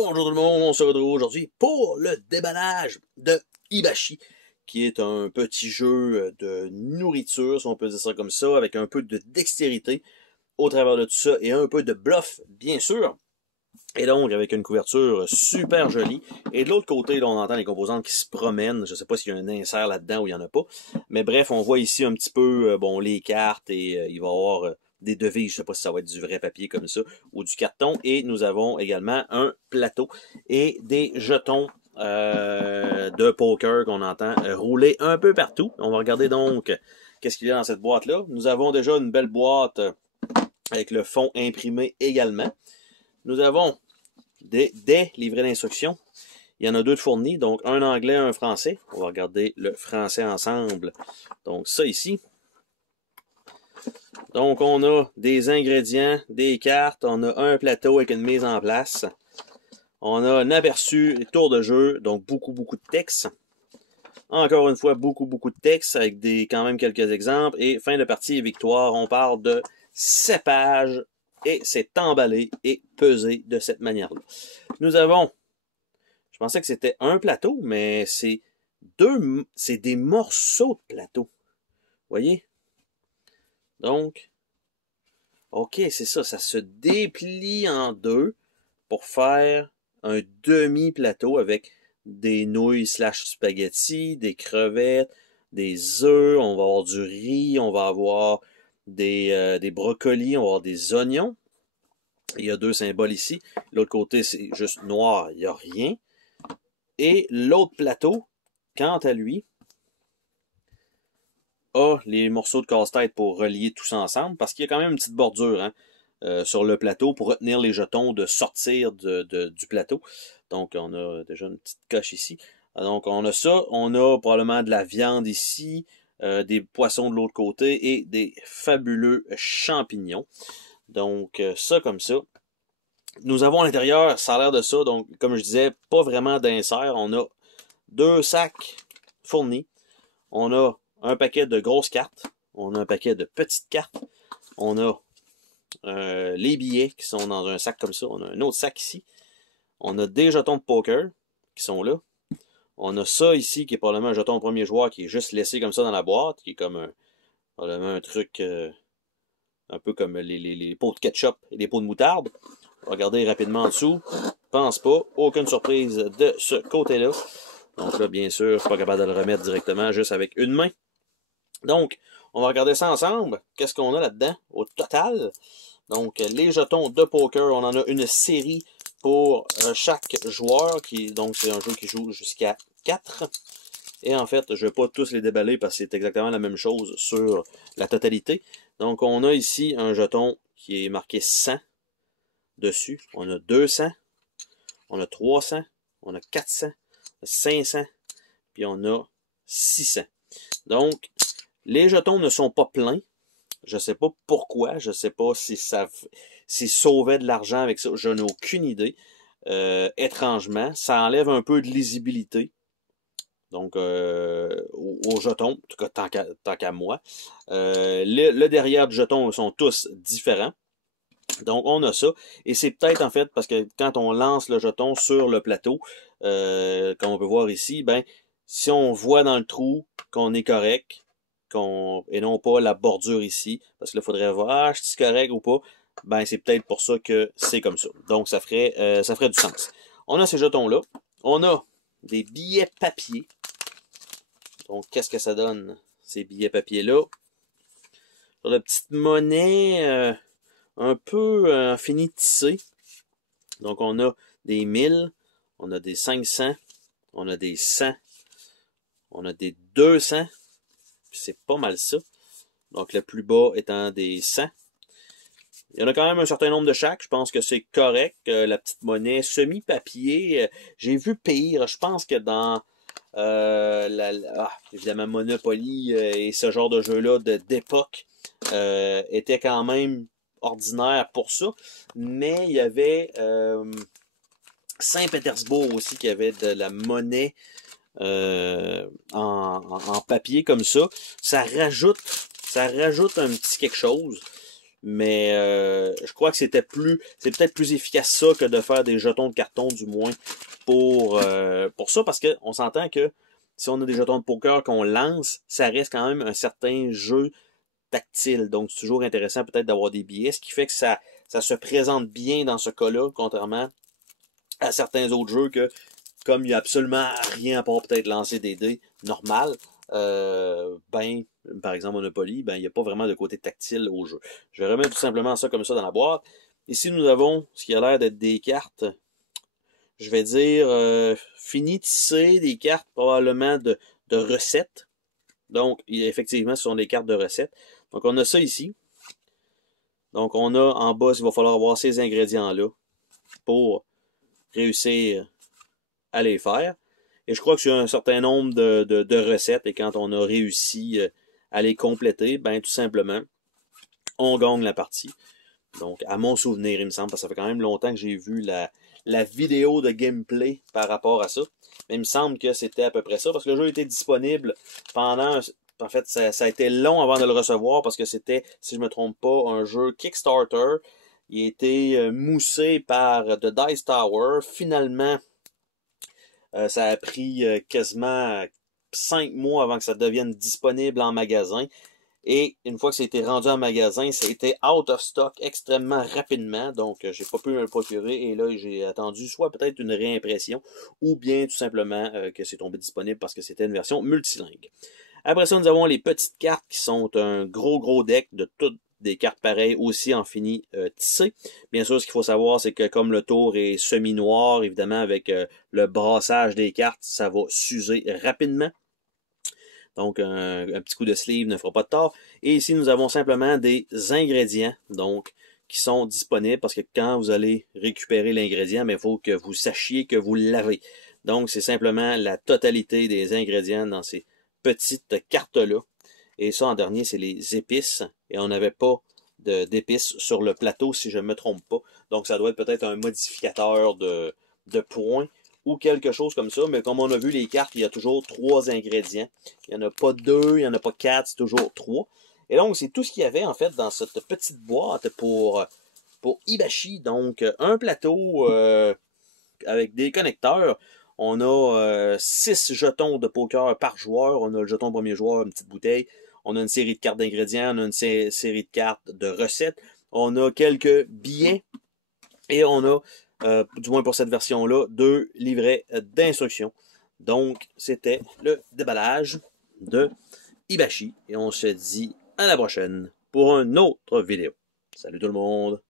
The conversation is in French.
Bonjour tout le monde, on se retrouve aujourd'hui pour le déballage de Hibachi, qui est un petit jeu de nourriture, si on peut dire ça comme ça, avec un peu de dextérité au travers de tout ça et un peu de bluff, bien sûr. Et donc, avec une couverture super jolie. Et de l'autre côté, là, on entend les composantes qui se promènent. Je sais pas s'il y a un insert là-dedans ou il y en a pas. Mais bref, on voit ici un petit peu bon les cartes et il va y avoir des devises. Je sais pas si ça va être du vrai papier comme ça ou du carton. Et nous avons également un plateau et des jetons de poker qu'on entend rouler un peu partout. On va regarder donc qu'est-ce qu'il y a dans cette boîte-là. Nous avons déjà une belle boîte avec le fond imprimé également. Nous avons des livrets d'instructions. Il y en a deux de fournis, donc un anglais, un français. On va regarder le français ensemble. Donc ça ici. Donc on a des ingrédients, des cartes, on a un plateau avec une mise en place. On a un aperçu, des tours de jeu, donc beaucoup de texte. Encore une fois, beaucoup de texte avec quand même quelques exemples. Et fin de partie et victoire, on parle de cépage et c'est emballé et pesé de cette manière-là. Nous avons, je pensais que c'était un plateau, mais c'est des morceaux de plateau. Voyez? Donc, ok, c'est ça, ça se déplie en deux pour faire un demi-plateau avec des nouilles slash spaghetti, des crevettes, des œufs, on va avoir du riz, on va avoir des brocolis, on va avoir des oignons. Il y a deux symboles ici. L'autre côté, c'est juste noir, il n'y a rien. Et l'autre plateau, quant à lui, a les morceaux de casse-tête pour relier tout ça ensemble, parce qu'il y a quand même une petite bordure sur le plateau pour retenir les jetons de sortir du plateau. Donc, on a déjà une petite coche ici. Donc, on a ça. On a probablement de la viande ici, des poissons de l'autre côté et des fabuleux champignons. Donc, ça comme ça. Nous avons à l'intérieur, ça a l'air de ça, donc comme je disais, pas vraiment d'insert. On a deux sacs fournis. On a un paquet de grosses cartes. On a un paquet de petites cartes. On a les billets qui sont dans un sac comme ça. On a un autre sac ici. On a des jetons de poker qui sont là. On a ça ici qui est probablement un jeton au premier joueur qui est juste laissé comme ça dans la boîte, qui est comme probablement un truc un peu comme les pots de ketchup et les pots de moutarde. Regardez rapidement en dessous. Pense pas. Aucune surprise de ce côté-là. Donc là, bien sûr, je suis pas capable de le remettre directement juste avec une main. Donc, on va regarder ça ensemble. Qu'est-ce qu'on a là-dedans au total? Donc, les jetons de poker, on en a une série pour chaque joueur. Donc, c'est un jeu qui joue jusqu'à 4. Et en fait, je ne vais pas tous les déballer parce que c'est exactement la même chose sur la totalité. Donc, on a ici un jeton qui est marqué 100 dessus. On a 200, on a 300, on a 400, 500, puis on a 600. Donc, les jetons ne sont pas pleins. Je ne sais pas pourquoi. Je ne sais pas si ça sauvait de l'argent avec ça. Je n'ai aucune idée. Étrangement, ça enlève un peu de lisibilité. Donc, aux jetons, en tout cas, tant qu'à moi. Le derrière du jeton sont tous différents. Donc, on a ça. Et c'est peut-être, en fait, parce que quand on lance le jeton sur le plateau, comme on peut voir ici, ben, si on voit dans le trou qu'on est correct, et non pas la bordure ici, parce que là, il faudrait voir, je suis correct ou pas, ben, c'est peut-être pour ça que c'est comme ça. Donc, ça ferait du sens. On a ces jetons-là. On a des billets papier. Donc, qu'est-ce que ça donne, ces billets papier-là? Sur la petite monnaie un peu fini tissée. Donc, on a des 1000, on a des 500, on a des 100, on a des 200. C'est pas mal ça. Donc, le plus bas étant des 100. Il y en a quand même un certain nombre de chaque. Je pense que c'est correct. La petite monnaie semi-papier. J'ai vu pire. Je pense que dans évidemment Monopoly et ce genre de jeu-là d'époque était quand même ordinaire pour ça. Mais il y avait Saint-Pétersbourg aussi qui avait de la monnaie en papier comme ça. Ça rajoute un petit quelque chose. Mais je crois que c'est peut-être plus efficace ça que de faire des jetons de carton, du moins, pour ça, parce qu'on s'entend que si on a des jetons de poker qu'on lance, ça reste quand même un certain jeu tactile. Donc, c'est toujours intéressant peut-être d'avoir des billets, ce qui fait que ça se présente bien dans ce cas-là, contrairement à certains autres jeux que, comme il n'y a absolument rien à part peut-être lancer des dés normal, ben, par exemple Monopoly, ben, il n'y a pas vraiment de côté tactile au jeu. Je vais remettre tout simplement ça comme ça dans la boîte. Ici, nous avons ce qui a l'air d'être des cartes, je vais dire, fini tissé, des cartes probablement de recettes. Donc, effectivement, ce sont des cartes de recettes. Donc, on a ça ici. Donc, on a en bas, il va falloir avoir ces ingrédients-là pour réussir à les faire. Et je crois que c'est un certain nombre de recettes, et quand on a réussi à les compléter, ben tout simplement, on gagne la partie. Donc, à mon souvenir, il me semble, parce que ça fait quand même longtemps que j'ai vu la vidéo de gameplay par rapport à ça. Mais il me semble que c'était à peu près ça, parce que le jeu était disponible pendant... En fait, ça a été long avant de le recevoir, parce que c'était, si je ne me trompe pas, un jeu Kickstarter. Il a été moussé par The Dice Tower. Finalement, ça a pris quasiment 5 mois avant que ça devienne disponible en magasin. Et une fois que ça a été rendu en magasin, ça a été out of stock extrêmement rapidement. Donc, j'ai pas pu me le procurer. Et là, j'ai attendu soit peut-être une réimpression ou bien tout simplement que c'est tombé disponible parce que c'était une version multilingue. Après ça, nous avons les petites cartes qui sont un gros deck de toutes des cartes pareilles aussi en fini tissé. Bien sûr, ce qu'il faut savoir, c'est que comme le tour est semi-noir, évidemment, avec le brassage des cartes, ça va s'user rapidement. Donc, un petit coup de sleeve ne fera pas de tort. Et ici, nous avons simplement des ingrédients, donc, qui sont disponibles parce que quand vous allez récupérer l'ingrédient, il faut que vous sachiez que vous l'avez. Donc, c'est simplement la totalité des ingrédients dans ces petites cartes-là. Et ça, en dernier, c'est les épices. Et on n'avait pas d'épices sur le plateau, si je ne me trompe pas. Donc, ça doit être peut-être un modificateur de points ou quelque chose comme ça. Mais comme on a vu les cartes, il y a toujours 3 ingrédients. Il n'y en a pas 2, il n'y en a pas 4, c'est toujours 3. Et donc, c'est tout ce qu'il y avait, en fait, dans cette petite boîte pour Hibachi. Donc, un plateau avec des connecteurs. On a 6 jetons de poker par joueur. On a le jeton premier joueur, une petite bouteille. On a une série de cartes d'ingrédients. On a une série de cartes de recettes. On a quelques billets. Et on a, du moins pour cette version-là, 2 livrets d'instructions. Donc, c'était le déballage de Hibachi. Et on se dit à la prochaine pour une autre vidéo. Salut tout le monde!